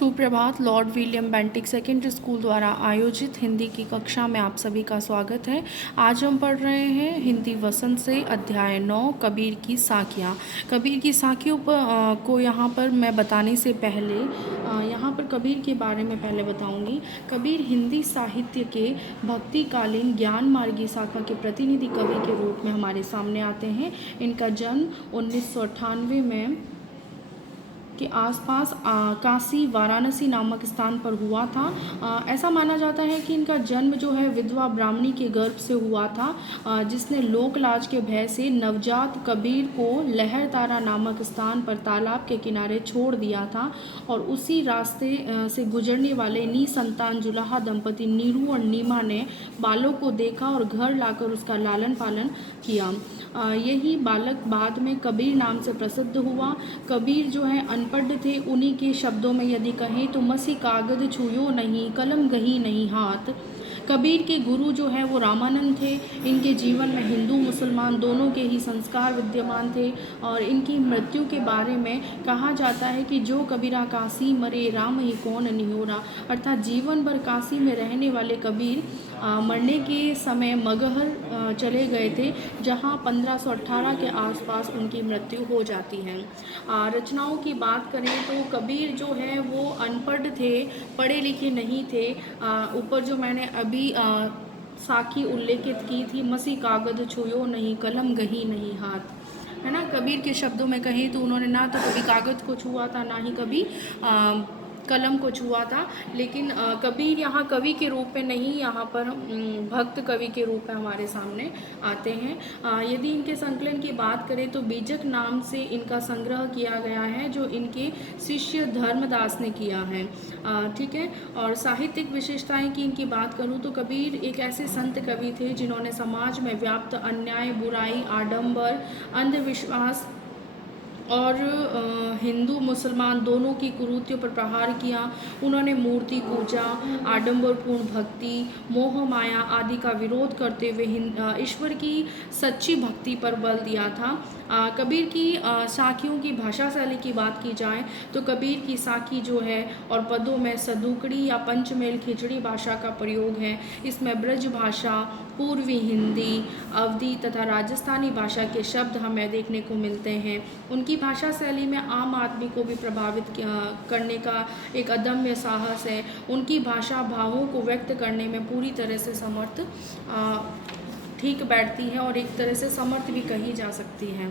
सुप्रभात। Lord William Bentinck secondary school द्वारा आयोजित हिंदी की कक्षा में आप सभी का स्वागत है। आज हम पढ़ रहे हैं हिंदी वसंत से अध्याय 9 कबीर की साखियाँ। कबीर की साखियों को यहाँ पर मैं बताने से पहले यहाँ पर कबीर के बारे में पहले बताऊँगी। कबीर हिंदी साहित्य के भक्तिकालीन ज्ञान मार्गी शाखा के प्रतिनिधि कवि के रूप में हमारे सामने आते हैं। इनका जन्म 1998 में के आसपास काशी वाराणसी नामक स्थान पर हुआ था। ऐसा माना जाता है कि इनका जन्म जो है विधवा ब्राह्मणी के गर्भ से हुआ था, जिसने लोकलाज के भय से नवजात कबीर को लहरतारा नामक स्थान पर तालाब के किनारे छोड़ दिया था और उसी रास्ते से गुजरने वाले निसंतान जुलाहा दंपति नीरू और नीमा ने बालों को देखा और घर लाकर उसका लालन पालन किया। यही बालक बाद में कबीर नाम से प्रसिद्ध हुआ। कबीर जो है अनपढ़ थे। उन्हीं के शब्दों में यदि कहें तो मसी कागद छुयो नहीं, कलम गही नहीं हाथ। कबीर के गुरु जो है वो रामानंद थे। इनके जीवन में हिंदू मुसलमान दोनों के ही संस्कार विद्यमान थे और इनकी मृत्यु के बारे में कहा जाता है कि जो कबीरा काशी मरे राम ही कौन निहोरा, अर्थात जीवन भर काशी में रहने वाले कबीर मरने के समय मगहर चले गए थे, जहां 1518 के आसपास उनकी मृत्यु हो जाती है। रचनाओं की बात करें तो कबीर जो है वो अनपढ़ थे, पढ़े लिखे नहीं थे। ऊपर जो मैंने अभी साखी उल्लेखित की थी, मसी कागद छुयो नहीं, कलम गही नहीं हाथ, है ना। कबीर के शब्दों में कहें तो उन्होंने ना तो कभी कागज़ को छुआ था, ना ही कभी कलम को छुआ था। लेकिन कबीर यहाँ कवि के रूप में नहीं, यहाँ पर भक्त कवि के रूप में हमारे सामने आते हैं। यदि इनके संकलन की बात करें तो बीजक नाम से इनका संग्रह किया गया है, जो इनके शिष्य धर्मदास ने किया है। ठीक है। और साहित्यिक विशेषताएं की इनकी बात करूँ तो कबीर एक ऐसे संत कवि थे जिन्होंने समाज में व्याप्त अन्याय, बुराई, आडंबर, अंधविश्वास और हिंदू मुसलमान दोनों की कुरीतियों पर प्रहार किया। उन्होंने मूर्ति पूजा, आडंबरपूर्ण भक्ति, मोह माया आदि का विरोध करते हुए ईश्वर की सच्ची भक्ति पर बल दिया था। कबीर की साखियों की भाषा शैली की बात की जाए तो कबीर की साखी जो है और पदों में सदुकड़ी या पंचमेल खिचड़ी भाषा का प्रयोग है। इसमें ब्रज भाषा, पूर्वी हिंदी, अवधी तथा राजस्थानी भाषा के शब्द हमें देखने को मिलते हैं। उनकी भाषा शैली में आम आदमी को भी प्रभावित करने का एक अदम्य साहस है। उनकी भाषा भावों को व्यक्त करने में पूरी तरह से समर्थ ठीक बैठती है और एक तरह से समर्थ भी कही जा सकती है।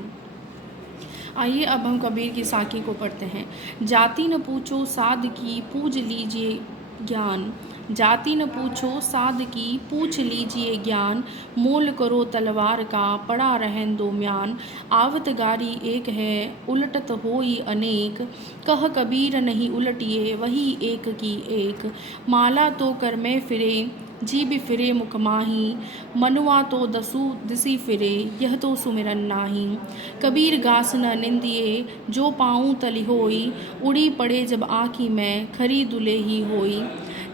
आइए अब हम कबीर की साखी को पढ़ते हैं। जाति न पूछो साध की, पूज लीजिए ज्ञान। जाति न पूछो साध की, पूछ लीजिए ज्ञान। मोल करो तलवार का, पड़ा रहन दो म्यान। आवत गारी एक है, उलटत होई अनेक। कह कबीर नहीं उलटिए, वही एक की एक। माला तो कर में फिरे, जीभ फिरे मुख माही। मनुआ तो दसु दिसी फिरे, यह तो सुमिरन नाही। कबीर गास न निंदिए, जो पाऊँ तली होई। उड़ी पड़े जब आँखी में, खरी दुलेही होई।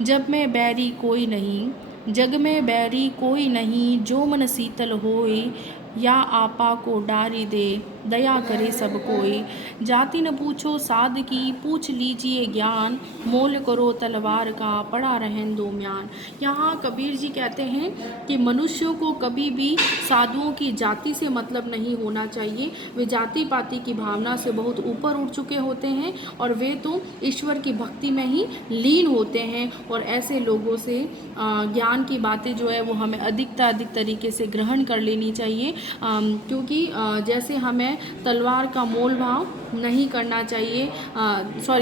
जब में बैरी कोई नहीं, जग में बैरी कोई नहीं। जो मन शीतल होई, या आपा को डारी दे। दया करे सब कोई। जाति न पूछो साध की, पूछ लीजिए ज्ञान। मोल करो तलवार का, पड़ा रहन दो म्यान। यहाँ कबीर जी कहते हैं कि मनुष्यों को कभी भी साधुओं की जाति से मतलब नहीं होना चाहिए। वे जाति पाति की भावना से बहुत ऊपर उठ चुके होते हैं और वे तो ईश्वर की भक्ति में ही लीन होते हैं। और ऐसे लोगों से ज्ञान की बातें जो है वो हमें अधिक तरीके से ग्रहण कर लेनी चाहिए, क्योंकि जैसे हमें तलवार का मोल भाव नहीं करना चाहिए,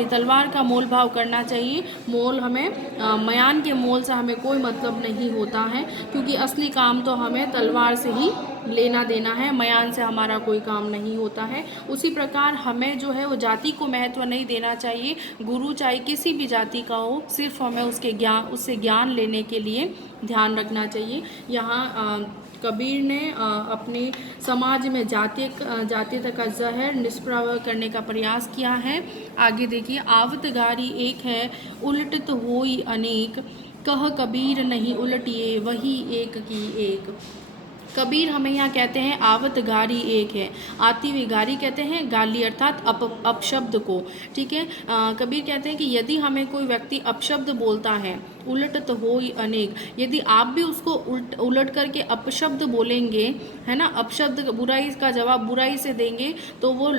तलवार का मोल भाव करना चाहिए। मोल हमें मयान के मोल से हमें कोई मतलब नहीं होता है, क्योंकि असली काम तो हमें तलवार से ही लेना देना है, मयान से हमारा कोई काम नहीं होता है। उसी प्रकार हमें जो है वो जाति को महत्व नहीं देना चाहिए। गुरु चाहे किसी भी जाति का हो, सिर्फ हमें उससे ज्ञान लेने के लिए ध्यान रखना चाहिए। यहाँ कबीर ने अपने समाज में जातीयता का जहर निष्प्रभ करने का प्रयास किया है। आगे देखिए। आवत गारी एक है, उलटत होई अनेक। कह कबीर नहीं उलटिए, वही एक की एक। कबीर हमें यहाँ कहते हैं आवत गारी एक है, आती हुई गारी कहते हैं गाली अर्थात अपशब्द को। ठीक है, कबीर कहते हैं कि यदि हमें कोई व्यक्ति अपशब्द बोलता है, उलट तो हो ही अनेक, यदि आप भी उसको उलट करके अपशब्द बोलेंगे, है ना, अपशब्द बुराई का जवाब बुराई से देंगे, तो वो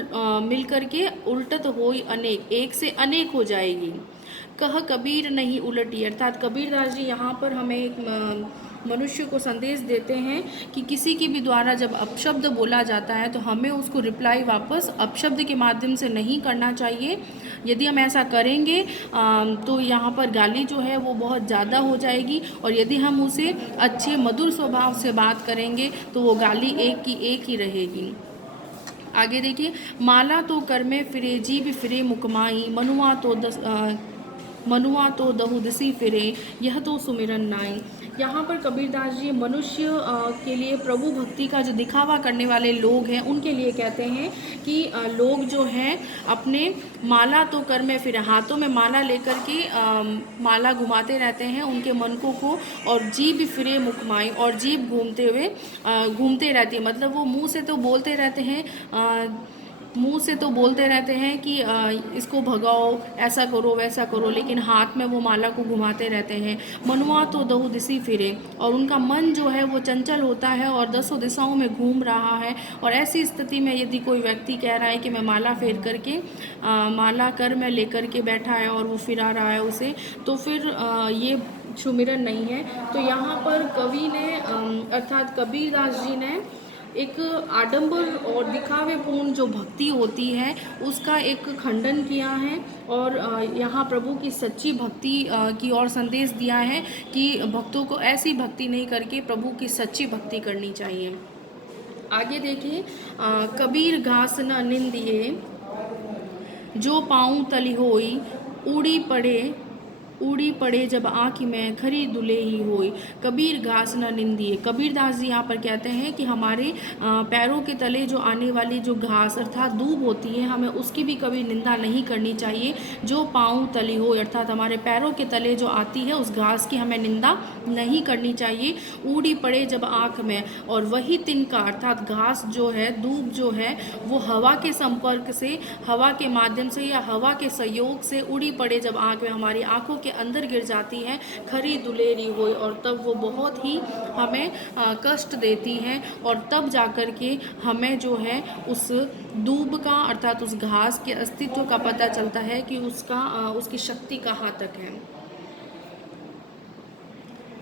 मिल करके उल्टत हो ही अनेक, एक से अनेक हो जाएगी। कह कबीर नहीं उलटी, अर्थात कबीरदास जी यहाँ पर हमें एक मनुष्य को संदेश देते हैं कि किसी के भी द्वारा जब अपशब्द बोला जाता है तो हमें उसको रिप्लाई वापस अपशब्द के माध्यम से नहीं करना चाहिए। यदि हम ऐसा करेंगे तो यहाँ पर गाली जो है वो बहुत ज़्यादा हो जाएगी, और यदि हम उसे अच्छे मधुर स्वभाव से बात करेंगे तो वो गाली एक की एक ही रहेगी। आगे देखिए, माला तो कर में फिरे जीभ फिरे मुकमाई, मनुआ तो दहु दिसी फिरे, यह तो सुमिरन नाई। यहाँ पर कबीरदास जी मनुष्य के लिए प्रभु भक्ति का जो दिखावा करने वाले लोग हैं उनके लिए कहते हैं कि लोग जो हैं अपने माला तो कर में फिरे, हाथों में माला लेकर के माला घुमाते रहते हैं उनके मनकों को, और जीभ फिरे मुकमाई, और जीभ घूमते रहती है, मतलब वो मुंह से तो बोलते रहते हैं, मुंह से तो बोलते रहते हैं कि इसको भगाओ, ऐसा करो वैसा करो, लेकिन हाथ में वो माला को घुमाते रहते हैं। मनुआ तो दहु दिसी फिरे, और उनका मन जो है वो चंचल होता है और दसों दिशाओं में घूम रहा है। और ऐसी स्थिति में यदि कोई व्यक्ति कह रहा है कि मैं माला फेर करके माला कर में लेकर के बैठा है और वो फिरा रहा है उसे, तो फिर ये सुमिरन नहीं है। तो यहाँ पर कवि ने अर्थात कबीरदास जी ने एक आडंबर और दिखावेपूर्ण जो भक्ति होती है उसका एक खंडन किया है, और यहाँ प्रभु की सच्ची भक्ति की ओर संदेश दिया है कि भक्तों को ऐसी भक्ति नहीं करके प्रभु की सच्ची भक्ति करनी चाहिए। आगे देखिए, कबीर घास न निंदिए, जो पाऊँ तली होई, ऊड़ी पड़े जब आँख में खरी दुले ही होई। कबीर घास न निंदिए, कबीरदास जी यहाँ पर कहते हैं कि हमारे पैरों के तले जो आने वाली जो घास अर्थात दूब होती है, हमें उसकी भी कभी निंदा नहीं करनी चाहिए। जो पाँव तली हो अर्थात हमारे पैरों के तले जो आती है उस घास की हमें निंदा नहीं करनी चाहिए। ऊड़ी पड़े जब आँख में, और वही तिनका अर्थात घास जो है, दूब जो है, वो हवा के संपर्क से, हवा के माध्यम से या हवा के सहयोग से उड़ी पड़े जब आँख में, हमारी आँखों के अंदर गिर जाती है, खरी दुलेरी होई, और तब वो बहुत ही हमें कष्ट देती है, और तब जाकर के हमें जो है उस दूब का अर्थात उस घास के अस्तित्व का पता चलता है कि उसकी शक्ति कहाँ तक है।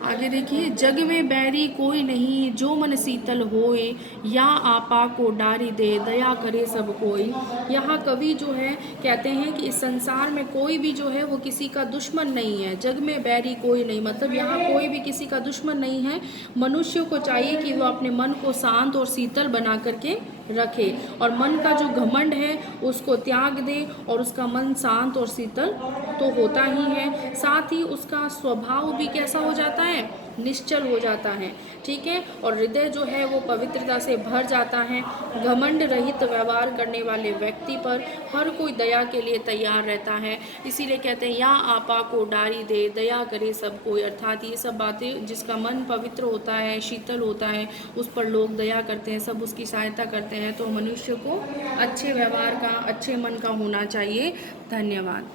आगे देखिए, जग में बैरी कोई नहीं, जो मन शीतल होए, या आपा को डारी दे, दया करे सब कोई। यहाँ कवि जो है कहते हैं कि इस संसार में कोई भी जो है वो किसी का दुश्मन नहीं है। जग में बैरी कोई नहीं, मतलब यहाँ कोई भी किसी का दुश्मन नहीं है। मनुष्य को चाहिए कि वो अपने मन को शांत और शीतल बना करके रखे, और मन का जो घमंड है उसको त्याग दे, और उसका मन शांत और शीतल तो होता ही है, साथ ही उसका स्वभाव भी कैसा हो जाता है, निश्चल हो जाता है। ठीक है, और हृदय जो है वो पवित्रता से भर जाता है। घमंड रहित व्यवहार करने वाले व्यक्ति पर हर कोई दया के लिए तैयार रहता है। इसीलिए कहते हैं या आपा को डारी दे, दया करे सब कोई, अर्थात ये सब बातें, जिसका मन पवित्र होता है, शीतल होता है, उस पर लोग दया करते हैं, सब उसकी सहायता करते हैं। तो मनुष्य को अच्छे व्यवहार का, अच्छे मन का होना चाहिए। धन्यवाद।